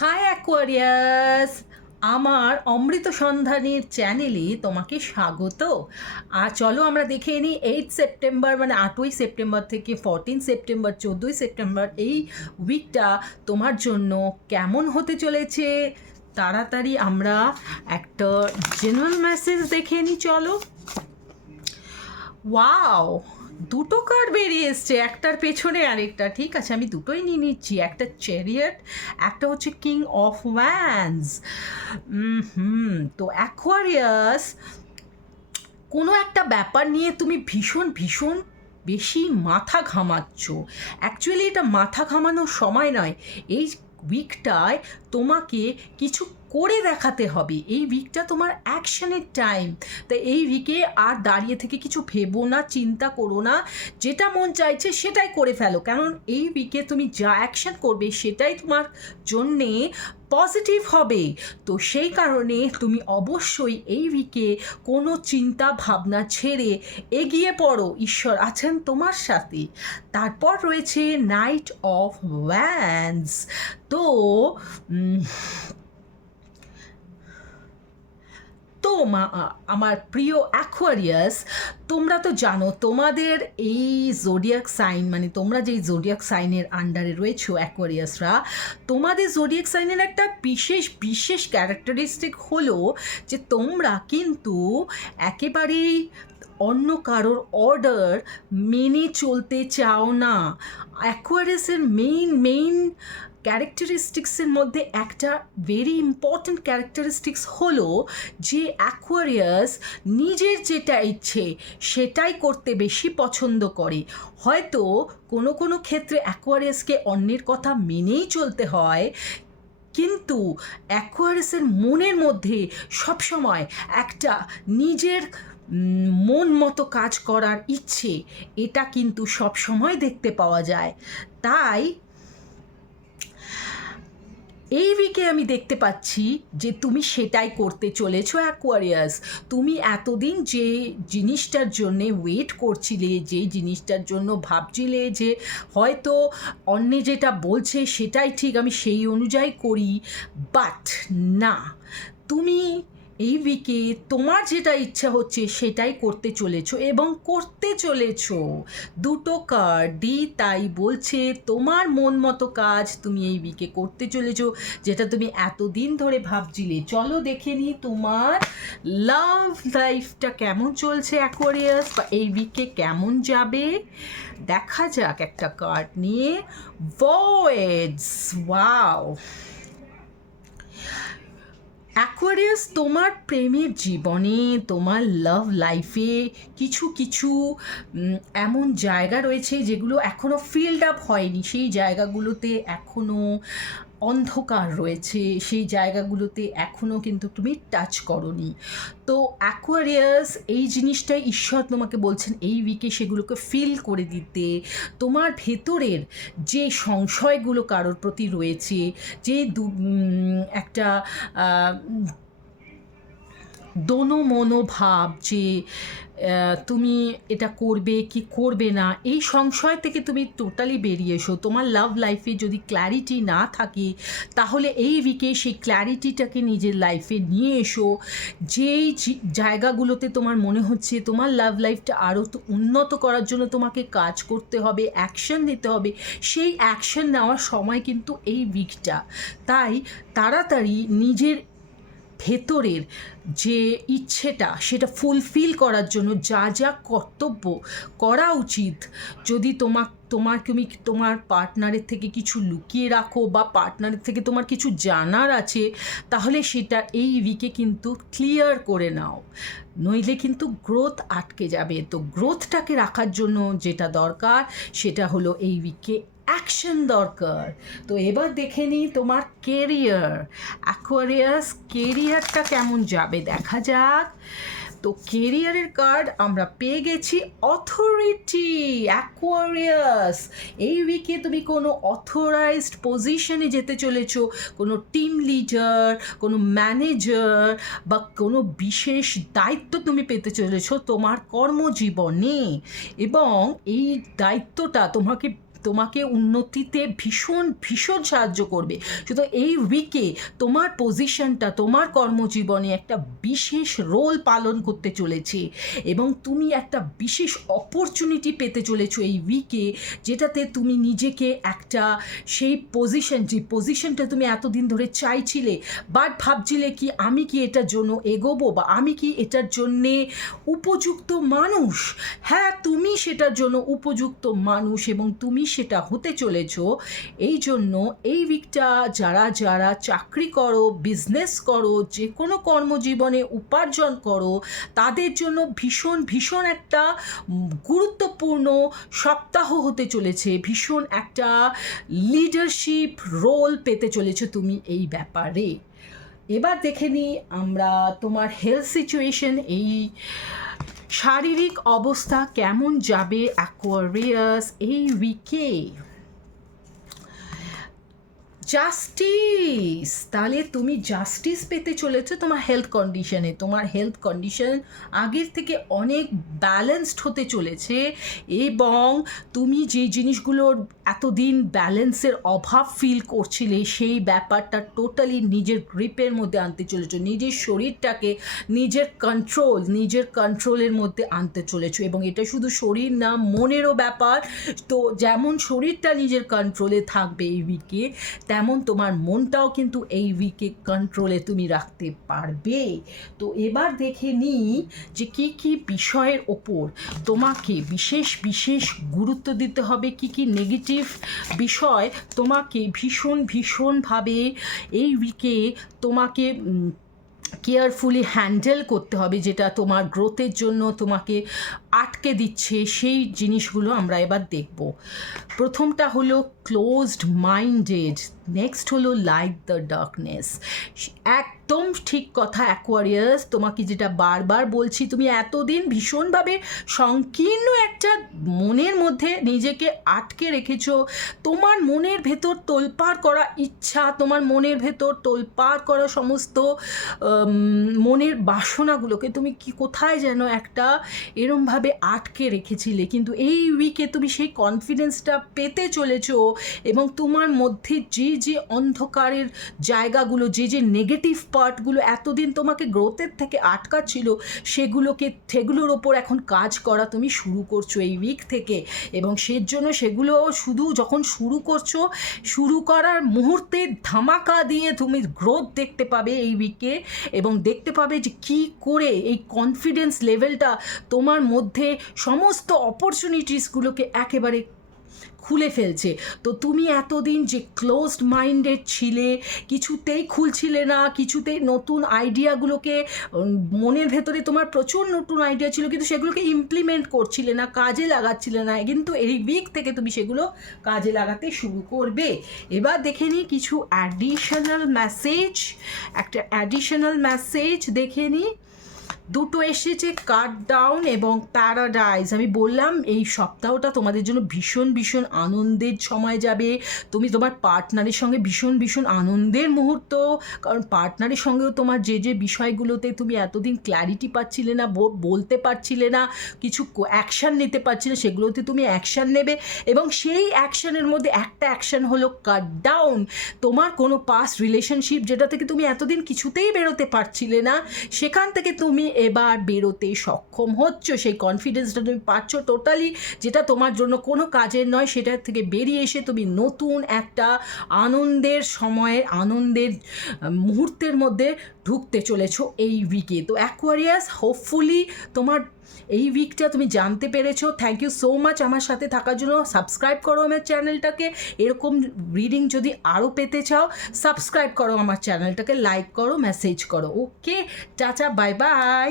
High Aquarius, আমার অমৃত সন্ধানের চ্যানেলে তোমাকে স্বাগত। আর চলো আমরা দেখে নিই 8 সেপ্টেম্বর মানে 8ই সেপ্টেম্বর থেকে 14 সেপ্টেম্বর 14ই সেপ্টেম্বর এই উইকটা তোমার জন্য কেমন হতে চলেছে। তাড়াতাড়ি আমরা একটা জেনারেল মেসেজ দেখে নিই, চলো। ওয়াও, দুটো কার্ড বেরিয়ে এসছে, একটার পেছনে আরেকটা। ঠিক আছে, আমি দুটোই নিয়ে নিচ্ছি, একটা চ্যারিয়ট, একটা হচ্ছে কিং অফ ওয়ান্ডস। তো অ্যাকোয়ারিয়াস, কোনো একটা ব্যাপার নিয়ে তুমি ভীষণ ভীষণ বেশি মাথা ঘামাচ্ছ। অ্যাকচুয়ালি এটা মাথা ঘামানোর সময় নয়, এই উইকটায় তোমাকে কিছু করে দেখাতে হবে। এই উইকটা তোমার অ্যাকশনের টাইম। তাই এই উইকে আর দাঁড়িয়ে থেকে কিছু ভেবো না, চিন্তা করো না, যেটা মন চাইছে সেটাই করে ফেলো। কারণ এই উইকে তুমি যা অ্যাকশন করবে সেটাই তোমার জন্যে পজিটিভ হবে। তো সেই কারণে তুমি অবশ্যই এই উইকে কোনো চিন্তা ভাবনা ছেড়ে এগিয়ে পড়ো, ঈশ্বর আছেন তোমার সাথে। তারপর রয়েছে নাইট অফ ওয়ান্ডস। তো তো আমার প্রিয় অ্যাকোয়ারিয়াস, তোমরা তো জানো তোমাদের এই জোডিয়াক সাইন মানে তোমরা যেই জোডিয়াক সাইনের আন্ডারে রয়েছো অ্যাকোয়ারিয়াসরা, তোমাদের জোডিয়াক সাইনের একটা বিশেষ বিশেষ ক্যারেক্টারিস্টিক হলো যে তোমরা কিন্তু একেবারেই অন্য কারোর অর্ডার মেনে চলতে চাও না। অ্যাকোয়ারিয়াসের মেইন ক্যারেক্টারিস্টিক্সের মধ্যে একটা ভেরি ইম্পর্ট্যান্ট ক্যারেক্টারিস্টিক্স হলো যে অ্যাকোয়ারিয়াস নিজের যেটা ইচ্ছে সেটাই করতে বেশি পছন্দ করে। হয়তো কোনো কোনো ক্ষেত্রে অ্যাকোয়ারিয়াসকে অন্যের কথা মেনেই চলতে হয়, কিন্তু অ্যাকোয়ারিয়াসের মনের মধ্যে সবসময় একটা নিজের মন মতো কাজ করার ইচ্ছে, এটা কিন্তু সবসময় দেখতে পাওয়া যায়। তাই এই উইকে আমি দেখতে পাচ্ছি যে তুমি সেটাই করতে চলেছো অ্যাকোয়ারিয়াস। তুমি এতদিন যে জিনিসটার জন্যে ওয়েট করছিলে, যে জিনিসটার জন্য ভাবছিলে যে হয়তো অন্যে যেটা বলছে সেটাই ঠিক, আমি সেই অনুযায়ী করি, বাট না, তুমি এই উইকে তোমার যেটা ইচ্ছা হচ্ছে সেটাই করতে চলেছো এবং করতে চলেছো। দুটো কার্ডই তাই বলছে তোমার মন মতো কাজ তুমি এই উইকে করতে চলেছো, যেটা তুমি এতদিন ধরে ভাবছিলে। চলো দেখে নিই তোমার লাভ লাইফটা কেমন চলছে অ্যাকোয়ারিয়াস, বা এই উইকে কেমন যাবে। দেখা যাক একটা কার্ড নিয়ে। ভয়েডস, ওয়াও। অ্যাকোয়ারিয়াস, তোমার প্রেমের জীবনে, তোমার লাভ লাইফে কিছু কিছু এমন জায়গা রয়েছে যেগুলো এখনও ফিল্ড আপ হয়নি। সেই জায়গাগুলোতে এখনও অন্ধকার রয়েছে, সেই জায়গাগুলোতে এখনও কিন্তু তুমি টাচ করোনি। তো অ্যাকোয়ারিয়াস, এই জিনিসটাই ঈশ্বর তোমাকে বলছেন এই উইকে সেগুলোকে ফিল করে দিতে। তোমার ভেতরের যে সংশয়গুলো কারোর প্রতি রয়েছে, যে একটা দোনো মনোভাব যে তুমি এটা করবে কি করবে না, এই সংশয় থেকে তুমি টোটালি বেরিয়ে এসো। তোমার লাভ লাইফে যদি ক্ল্যারিটি না থাকে তাহলে এই উইকে সেই ক্ল্যারিটিটাকে নিজের লাইফে নিয়ে এসো। যেই জায়গাগুলোতে তোমার মনে হচ্ছে তোমার লাভ লাইফটা আরও তো উন্নত করার জন্য তোমাকে কাজ করতে হবে, অ্যাকশন নিতে হবে, সেই অ্যাকশন নেওয়ার সময় কিন্তু এই উইকটা। তাই তাড়াতাড়ি নিজের ভেতরের যে ইচ্ছেটা সেটা ফুলফিল করার জন্য যা যা কর্তব্য করা উচিত, যদি তুমি তোমার পার্টনারের থেকে কিছু লুকিয়ে রাখো বা পার্টনারের থেকে তোমার কিছু জানার আছে, তাহলে সেটা এই উইকে কিন্তু ক্লিয়ার করে নাও, নইলে কিন্তু গ্রোথ আটকে যাবে। তো গ্রোথটাকে রাখার জন্য যেটা দরকার সেটা হলো এই উইকে অ্যাকশন দরকার। তো এবার দেখে নিই তোমার কেরিয়ার অ্যাকোয়ারিয়াস, কেরিয়ারটা কেমন যাবে দেখা যাক। তো কেরিয়ারের কার্ড আমরা পেয়ে গেছি অথরিটি। অ্যাকোয়ারিয়াস, এই উইকে তুমি কোনো অথরাইজড পজিশনে যেতে চলেছো, কোনো টিম লিডার, কোনো ম্যানেজার বা কোনো বিশেষ দায়িত্ব তুমি পেতে চলেছো তোমার কর্মজীবনে, এবং এই দায়িত্বটা তোমাকে তোমাকে উন্নতিতে ভীষণ ভীষণ সাহায্য করবে। শুধু এই উইকে তোমার পজিশনটা তোমার কর্মজীবনে একটা বিশেষ রোল পালন করতে চলেছে এবং তুমি একটা বিশেষ অপরচুনিটি পেতে চলেছো এই উইকে, যেটাতে তুমি নিজেকে একটা সেই যে পজিশনটা তুমি এতদিন ধরে চাইছিলে, বাট ভাবছিলে কি আমি কি এটার জন্য এগোবো বা আমি কি এটার জন্যে উপযুক্ত মানুষ। হ্যাঁ, তুমি সেটার জন্য উপযুক্ত মানুষ এবং তুমি সেটা হতে চলেছ। এই জন্য এই উইকটা যারা যারা চাকরি করো, বিজনেস করো, যে কোনো কর্মজীবনে উপার্জন করো, তাদের জন্য ভীষণ ভীষণ একটা গুরুত্বপূর্ণ সপ্তাহ হতে চলেছে। ভীষণ একটা লিডারশিপ রোল পেতে চলেছো তুমি এই ব্যাপারে। এবার দেখে নিই আমরা তোমার হেলথ সিচুয়েশন, এই শারীরিক অবস্থা কেমন যাবে অ্যাকোয়ারিয়াস এই উইকে। জাস্টিস, তাহলে তুমি জাস্টিস পেতে চলেছো তোমার হেলথ কন্ডিশনে। তোমার হেলথ কন্ডিশন আগের থেকে অনেক ব্যালেন্সড হতে চলেছে এবং তুমি যে জিনিসগুলোর এতদিন ব্যালেন্সের অভাব ফিল করছিলে সেই ব্যাপারটা টোটালি নিজের গ্রিপের মধ্যে আনতে চলেছো। নিজের শরীরটাকে নিজের কন্ট্রোলের মধ্যে আনতে চলেছো এবং এটা শুধু শরীর না, মনেরও ব্যাপার। তো যেমন শরীরটা নিজের কন্ট্রোলে থাকবে এই উইকে, তেমন তোমার মনটাও কিন্তু এই উইকে কন্ট্রোলে তুমি রাখতে পারবে। তো এবার দেখে নিই যে কী কী বিষয়ের ওপর তোমাকে বিশেষ বিশেষ গুরুত্ব দিতে হবে, কী কী নেগেটিভ বিষয় তোমাকে ভীষণভাবে এই উইকে তোমাকে কেয়ারফুলি হ্যান্ডেল করতে হবে, যেটা তোমার গ্রোথের জন্য তোমাকে আটকে দিচ্ছে। সেই জিনিসগুলো আমরা এবার দেখব। প্রথমটা হলো ক্লোজড মাইন্ডেড, নেক্সট হলো লাইক দ্য ডার্কনেস। একদম ঠিক কথা অ্যাকোয়ারিয়াস, তোমাকে যেটা বারবার বলছি, তুমি এতদিন ভীষণভাবে সংকীর্ণ একটা মনের মধ্যে নিজেকে আটকে রেখেছো। তোমার মনের ভেতর তোলপাড় করা ইচ্ছা, তোমার মনের ভেতর তোলপাড় করা সমস্ত মনের বাসনাগুলোকে তুমি কোথায় যেন একটা এরমভাবে আটকে রেখেছিলে, কিন্তু এই উইকে তুমি সেই কনফিডেন্সটা পেতে চলেছো এবং তোমার মধ্যে যে অন্ধকারের জায়গাগুলো, যে নেগেটিভ পার্টগুলো এতদিন তোমাকে গ্রোথের থেকে আটকাচ্ছিল, সেগুলোর ওপর এখন কাজ করা তুমি শুরু করছো এই উইক থেকে। এবং সেজন্য সেগুলো শুধু যখন শুরু করার মুহূর্তে ধামাকা দিয়ে তুমি গ্রোথ দেখতে পাবে এই উইকে এবং দেখতে পাবে যে কী করে এই কনফিডেন্স লেভেলটা তোমার মধ্যে সমস্ত অপরচুনিটিসগুলোকে একেবারে খুলে ফেলছে। তো তুমি এতদিন যে ক্লোজড মাইন্ডেড ছিলে, কিছুতেই খুলছিলে না, কিছুতেই নতুন আইডিয়াগুলোকে, মনের ভেতরে তোমার প্রচুর নতুন আইডিয়া ছিল কিন্তু সেগুলোকে ইমপ্লিমেন্ট করছিলে না, কাজে লাগাচ্ছিলে না, কিন্তু এই উইক থেকে তুমি সেগুলো কাজে লাগাতে শুরু করবে। এবার দেখে নিই কিছু অ্যাডিশনাল মেসেজ দেখে নিই। দুটো এসেছে, কাট ডাউন এবং প্যারাডাইজ। আমি বললাম এই সপ্তাহটা তোমাদের জন্য ভীষণ আনন্দের সময় যাবে। তুমি তোমার পার্টনারের সঙ্গে ভীষণ আনন্দের মুহূর্ত, কারণ পার্টনারের সঙ্গেও তোমার যে বিষয়গুলোতে তুমি এতদিন ক্ল্যারিটি পাচ্ছিলে না, বলতে পারছিলে না, কিছু অ্যাকশান নিতে পারছিলে, সেগুলোতে তুমি অ্যাকশান নেবে এবং সেই অ্যাকশানের মধ্যে একটা অ্যাকশান হলো কাট ডাউন। তোমার কোনো পাস্ট রিলেশনশিপ যেটা থেকে তুমি এতদিন কিছুতেই বেরোতে পারছিলে না, সেখান থেকে তুমি এবার বেরোতে সক্ষম হচ্ছ। সেই কনফিডেন্সটা তুমি পাচ্ছ টোটালি, যেটা তোমার জন্য কোনো কাজের নয়, সেটার থেকে বেরিয়ে এসে তুমি নতুন একটা আনন্দের মুহূর্তের মধ্যে ঢুকতে চলেছো এই উইকে। তো অ্যাকোয়ারিয়াস, হোপফুলি তোমার এই উইকটা তুমি জানতে পেরেছো। থ্যাংক ইউ সো মাচ আমার সাথে থাকার জন্য। সাবস্ক্রাইব করো আমার চ্যানেলটাকে, এরকম রিডিং যদি আরও পেতে চাও সাবস্ক্রাইব করো আমার চ্যানেলটাকে, লাইক করো, মেসেজ করো। ওকে, টাটা, বাই বাই।